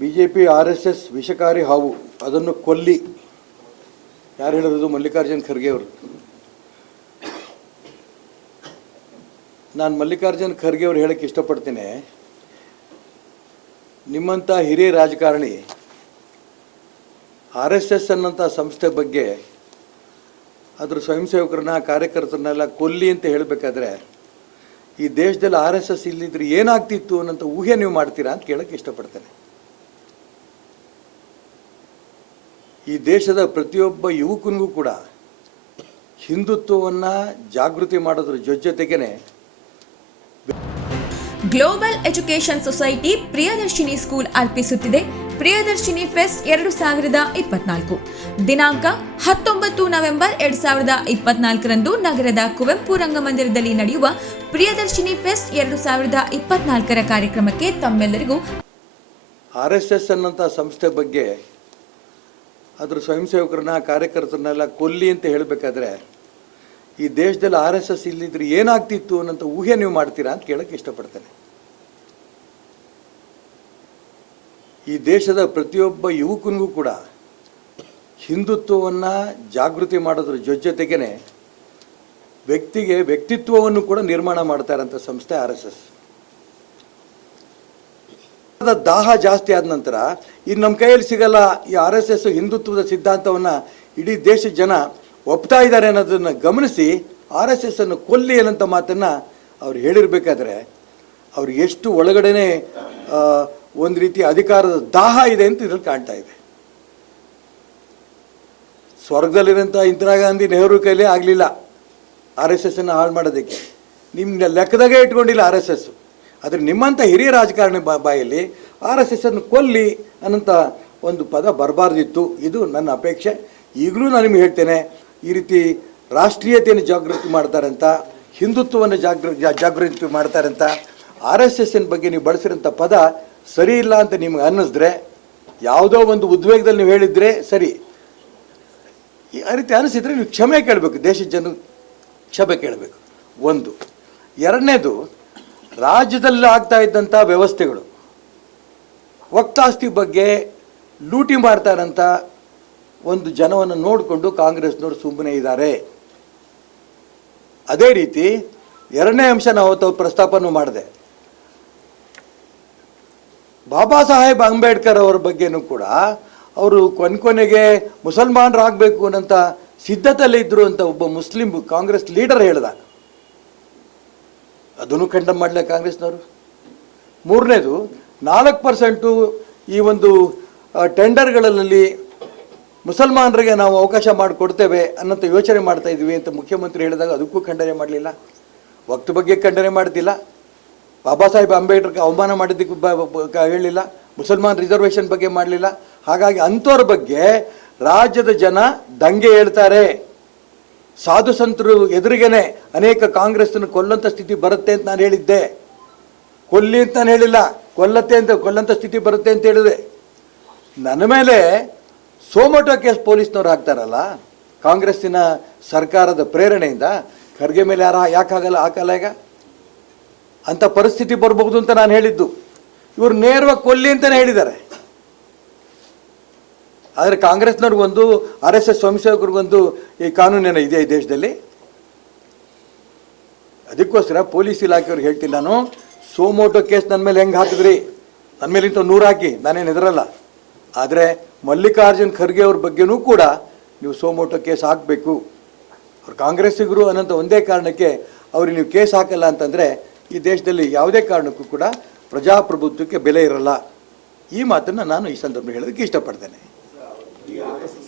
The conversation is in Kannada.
B J P R S S ವಿಷಕಾರಿ ಹಾವು, ಅದನ್ನು ಕೊಲ್ಲಿ. ಯಾರು ಹೇಳಿರೋದು? ಮಲ್ಲಿಕಾರ್ಜುನ್ ಖರ್ಗೆ ಅವರು. ನಾನು ಮಲ್ಲಿಕಾರ್ಜುನ್ ಖರ್ಗೆ ಅವರು ಹೇಳಕ್ಕೆ ಇಷ್ಟಪಡ್ತೇನೆ. ನಿಮ್ಮಂಥ ಹಿರಿಯ ರಾಜಕಾರಣಿ, ಆರ್ ಎಸ್ ಎಸ್ ಅನ್ನೋಂಥ ಸಂಸ್ಥೆ ಬಗ್ಗೆ ಅದ್ರ ಸ್ವಯಂ ಸೇವಕರನ್ನ ಕಾರ್ಯಕರ್ತರನ್ನೆಲ್ಲ ಕೊಲ್ಲಿ ಅಂತ ಹೇಳಬೇಕಾದ್ರೆ, ಈ ದೇಶದಲ್ಲಿ ಆರ್ ಎಸ್ ಎಸ್ ಇಲ್ಲಿದ್ರೆ ಏನಾಗ್ತಿತ್ತು ಅನ್ನೋಂಥ ಊಹೆ ನೀವು ಮಾಡ್ತೀರಾ ಅಂತ ಕೇಳಕ್ಕೆ ಇಷ್ಟಪಡ್ತೇನೆ. ಈ ದೇಶದ ಪ್ರತಿಯೊಬ್ಬ ಯುವಕನಿಗೂ ಕೂಡ ಹಿಂದುತ್ವವನ್ನು ಜಾಗೃತಿ ಮಾಡೋದ್ರ ಜೊತೆಗೇನೆ global education society Priyadarshini school ಅರ್ಪಿಸುತ್ತಿದೆ. Priyadarshini fest ಎರಡು ಸಾವಿರದ ಇಪ್ಪತ್ನಾಲ್ಕು. ದಿನಾಂಕ ಹತ್ತೊಂಬತ್ತು ನವೆಂಬರ್ ಎರಡು ಸಾವಿರದ ಇಪ್ಪತ್ನಾಲ್ಕರಂದು ನಗರದ ಕುವೆಂಪು ರಂಗಮಂದಿರದಲ್ಲಿ ನಡೆಯುವ ಪ್ರಿಯದರ್ಶಿನಿ ಫೆಸ್ಟ್ ಎರಡು ಸಾವಿರದ ಇಪ್ಪತ್ನಾಲ್ಕರ ಕಾರ್ಯಕ್ರಮಕ್ಕೆ ತಮ್ಮೆಲ್ಲರಿಗೂ ಆರ್ ಎಸ್ ಎಸ್ ಅನ್ನೋಂಥ ಸಂಸ್ಥೆ ಬಗ್ಗೆ ಅದ್ರ ಸ್ವಯಂ ಸೇವಕರನ್ನ ಕಾರ್ಯಕರ್ತರನ್ನೆಲ್ಲ ಕೊಲ್ಲಿ ಅಂತ ಹೇಳಬೇಕಾದ್ರೆ, ಈ ದೇಶದಲ್ಲಿ ಆರ್ ಎಸ್ ಎಸ್ ಇಲ್ಲಿದ್ರೆ ಏನಾಗ್ತಿತ್ತು ಅನ್ನೋಂಥ ಊಹೆ ನೀವು ಮಾಡ್ತೀರಾ ಅಂತ ಕೇಳಕ್ಕೆ ಇಷ್ಟಪಡ್ತೇನೆ. ಈ ದೇಶದ ಪ್ರತಿಯೊಬ್ಬ ಯುವಕನಿಗೂ ಕೂಡ ಹಿಂದುತ್ವವನ್ನು ಜಾಗೃತಿ ಮಾಡೋದ್ರ ಜೊತೆಗೇ ವ್ಯಕ್ತಿಗೆ ವ್ಯಕ್ತಿತ್ವವನ್ನು ಕೂಡ ನಿರ್ಮಾಣ ಮಾಡ್ತಾ ಸಂಸ್ಥೆ ಆರ್ ಎಸ್ ಎಸ್. ದಾಹ ಜಾಸ್ತಿ ಆದ ನಂತರ ಇನ್ನು ನಮ್ಮ ಕೈಯಲ್ಲಿ ಸಿಗಲ್ಲ ಈ ಆರ್ ಎಸ್ ಎಸ್ ಹಿಂದುತ್ವದ ಸಿದ್ಧಾಂತವನ್ನು ಇಡೀ ದೇಶದ ಜನ ಒಪ್ತಾ ಇದ್ದಾರೆ ಅನ್ನೋದನ್ನು ಗಮನಿಸಿ ಆರ್ ಎಸ್ ಎಸ್ ಅನ್ನು ಕೊಲ್ಲಿ ಅನ್ನೋಂಥ ಮಾತನ್ನು ಅವ್ರು ಹೇಳಿರ್ಬೇಕಾದ್ರೆ ಅವ್ರು ಎಷ್ಟು ಒಳಗಡೆನೆ ಒಂದು ರೀತಿ ಅಧಿಕಾರದ ದಾಹ ಇದೆ ಅಂತ ಇದ್ರಲ್ಲಿ ಕಾಣ್ತಾ ಇದೆ. ಸ್ವರ್ಗದಲ್ಲಿರೋಂಥ ಇಂದಿರಾ ಗಾಂಧಿ ನೆಹರು ಕೈಲೇ ಆಗಲಿಲ್ಲ ಆರ್ ಎಸ್ ಎಸ್ ಅನ್ನು ಹಾಳು ಮಾಡೋದಕ್ಕೆ. ನಿಮ್ಮ ಲೆಕ್ಕದಾಗೆ ಇಟ್ಕೊಂಡಿಲ್ಲ ಆರ್ ಎಸ್ ಎಸ್. ಆದರೆ ನಿಮ್ಮಂಥ ಹಿರಿಯ ರಾಜಕಾರಣಿ ಬಾಯಲ್ಲಿ ಆರ್ ಎಸ್ ಎಸ್ ಅನ್ನು ಕೊಲ್ಲಿ ಅನ್ನಂಥ ಒಂದು ಪದ ಬರಬಾರ್ದಿತ್ತು. ಇದು ನನ್ನ ಅಪೇಕ್ಷೆ. ಈಗಲೂ ನಾನು ನಿಮ್ಗೆ ಹೇಳ್ತೇನೆ, ಈ ರೀತಿ ರಾಷ್ಟ್ರೀಯತೆಯನ್ನು ಜಾಗೃತಿ ಮಾಡ್ತಾರಂತ, ಹಿಂದುತ್ವವನ್ನು ಜಾಗೃ ಜಾಗೃತಿ ಮಾಡ್ತಾರಂತ, ಆರ್ ಎಸ್ ಎಸ್ಸಿನ ಬಗ್ಗೆ ನೀವು ಬಳಸಿರೋಂಥ ಪದ ಸರಿ ಇಲ್ಲ ಅಂತ ನಿಮ್ಗೆ ಅನ್ನಿಸಿದ್ರೆ, ಯಾವುದೋ ಒಂದು ಉದ್ವೇಗದಲ್ಲಿ ನೀವು ಹೇಳಿದರೆ ಸರಿ. ಈ ಆ ರೀತಿ ಅನಿಸಿದರೆ ನೀವು ಕ್ಷಮೆ ಕೇಳಬೇಕು. ದೇಶದ ಜನ ಕ್ಷಮೆ ಕೇಳಬೇಕು. ಒಂದು. ಎರಡನೇದು ರಾಜ್ಯದಲ್ಲಿ ಆಗ್ತಾ ಇದ್ದಂಥ ವ್ಯವಸ್ಥೆಗಳು ವಕ್ತಾಸ್ತಿ ಬಗ್ಗೆ ಲೂಟಿ ಮಾಡ್ತಾರಂತ ಒಂದು ಜನವನ್ನು ನೋಡಿಕೊಂಡು ಕಾಂಗ್ರೆಸ್ನವರು ಸುಮ್ಮನೆ ಇದ್ದಾರೆ. ಅದೇ ರೀತಿ ಎರಡನೇ ಅಂಶ ನಾವು ತಾವು ಪ್ರಸ್ತಾಪನೂ ಮಾಡಿದೆ. ಬಾಬಾ ಸಾಹೇಬ್ ಅಂಬೇಡ್ಕರ್ ಅವರ ಬಗ್ಗೆನೂ ಕೂಡ ಅವರು ಕೊನೆ ಕೊನೆಗೆ ಮುಸಲ್ಮಾನರಾಗಬೇಕು ಅನ್ನೋಂಥ ಸಿದ್ಧತೆಯಲ್ಲಿ ಇದ್ದರು ಅಂತ ಒಬ್ಬ ಮುಸ್ಲಿಂ ಕಾಂಗ್ರೆಸ್ ಲೀಡರ್ ಹೇಳ್ದ. ಅದನ್ನು ಖಂಡ ಮಾಡಲಿಲ್ಲ ಕಾಂಗ್ರೆಸ್ನವರು. ಮೂರನೇದು, ನಾಲ್ಕು ಪರ್ಸೆಂಟು ಈ ಒಂದು ಟೆಂಡರ್ಗಳಲ್ಲಿ ಮುಸಲ್ಮಾನರಿಗೆ ನಾವು ಅವಕಾಶ ಮಾಡಿಕೊಡ್ತೇವೆ ಅನ್ನೋಂಥ ಯೋಚನೆ ಮಾಡ್ತಾ ಇದ್ವಿ ಅಂತ ಮುಖ್ಯಮಂತ್ರಿ ಹೇಳಿದಾಗ ಅದಕ್ಕೂ ಖಂಡನೆ ಮಾಡಲಿಲ್ಲ. ವಕ್ತ ಬಗ್ಗೆ ಖಂಡನೆ ಮಾಡ್ತಿಲ್ಲ. ಬಾಬಾ ಸಾಹೇಬ್ ಅಂಬೇಡ್ಕರ್ಗೆ ಅವಮಾನ ಮಾಡಿದ್ದಕ್ಕೆ ಹೇಳಿಲ್ಲ. ಮುಸಲ್ಮಾನ್ ರಿಸರ್ವೇಷನ್ ಬಗ್ಗೆ ಮಾಡಲಿಲ್ಲ. ಹಾಗಾಗಿ ಅಂಥವ್ರ ಬಗ್ಗೆ ರಾಜ್ಯದ ಜನ ದಂಗೆ ಹೇಳ್ತಾರೆ. ಸಾಧು ಸಂತರು ಎದುರಿಗೇನೆ ಅನೇಕ ಕಾಂಗ್ರೆಸ್ನ ಕೊಲ್ಲಂಥ ಸ್ಥಿತಿ ಬರುತ್ತೆ ಅಂತ ನಾನು ಹೇಳಿದ್ದೆ. ಕೊಲ್ಲಿ ಅಂತ ನಾನು ಹೇಳಿಲ್ಲ, ಕೊಲ್ಲತ್ತೆ ಅಂತ ಕೊಲ್ಲಂಥ ಸ್ಥಿತಿ ಬರುತ್ತೆ ಅಂತ ಹೇಳಿದೆ. ನನ್ನ ಮೇಲೆ ಸೋಮಟೋ ಕೇಸ್ ಪೊಲೀಸ್ನವ್ರು ಹಾಕ್ತಾರಲ್ಲ, ಕಾಂಗ್ರೆಸ್ಸಿನ ಸರ್ಕಾರದ ಪ್ರೇರಣೆಯಿಂದ ಖರ್ಗೆ ಮೇಲೆ ಯಾರ ಯಾಕಾಗಲ್ಲ, ಹಾಕಲ್ಲ ಈಗ? ಅಂಥ ಪರಿಸ್ಥಿತಿ ಬರಬಹುದು ಅಂತ ನಾನು ಹೇಳಿದ್ದು. ಇವರು ನೇರವಾಗಿ ಕೊಲ್ಲಿ ಅಂತಲೇ ಹೇಳಿದ್ದಾರೆ. ಆದರೆ ಕಾಂಗ್ರೆಸ್ನವ್ರಿಗೊಂದು ಆರ್ ಎಸ್ ಎಸ್ ಸ್ವಯಂಸೇವಕರಿಗೊಂದು ಈ ಕಾನೂನೇನ ಇದೆ ಈ ದೇಶದಲ್ಲಿ. ಅದಕ್ಕೋಸ್ಕರ ಪೊಲೀಸ್ ಇಲಾಖೆಯವ್ರಿಗೆ ಹೇಳ್ತೀನಿ ನಾನು, ಸೋಮೋಟೋ ಕೇಸ್ ನನ್ನ ಮೇಲೆ ಹೆಂಗೆ ಹಾಕಿದ್ರಿ? ನನ್ನ ಮೇಲೆ ಇಂಥ ನೂರು ಹಾಕಿ, ನಾನೇನು ಹೆದರಲ್ಲ. ಆದರೆ ಮಲ್ಲಿಕಾರ್ಜುನ್ ಖರ್ಗೆ ಅವ್ರ ಬಗ್ಗೆನೂ ಕೂಡ ನೀವು ಸೋಮೋಟೋ ಕೇಸ್ ಹಾಕಬೇಕು. ಅವ್ರು ಕಾಂಗ್ರೆಸ್ಸಿಗರು ಅನ್ನೋಂಥ ಒಂದೇ ಕಾರಣಕ್ಕೆ ಅವ್ರಿಗೆ ನೀವು ಕೇಸ್ ಹಾಕಲ್ಲ ಅಂತಂದರೆ ಈ ದೇಶದಲ್ಲಿ ಯಾವುದೇ ಕಾರಣಕ್ಕೂ ಕೂಡ ಪ್ರಜಾಪ್ರಭುತ್ವಕ್ಕೆ ಬೆಲೆ ಇರಲ್ಲ. ಈ ಮಾತನ್ನು ನಾನು ಈ ಸಂದರ್ಭ ಹೇಳೋದಕ್ಕೆ ಇಷ್ಟಪಡ್ತೇನೆ.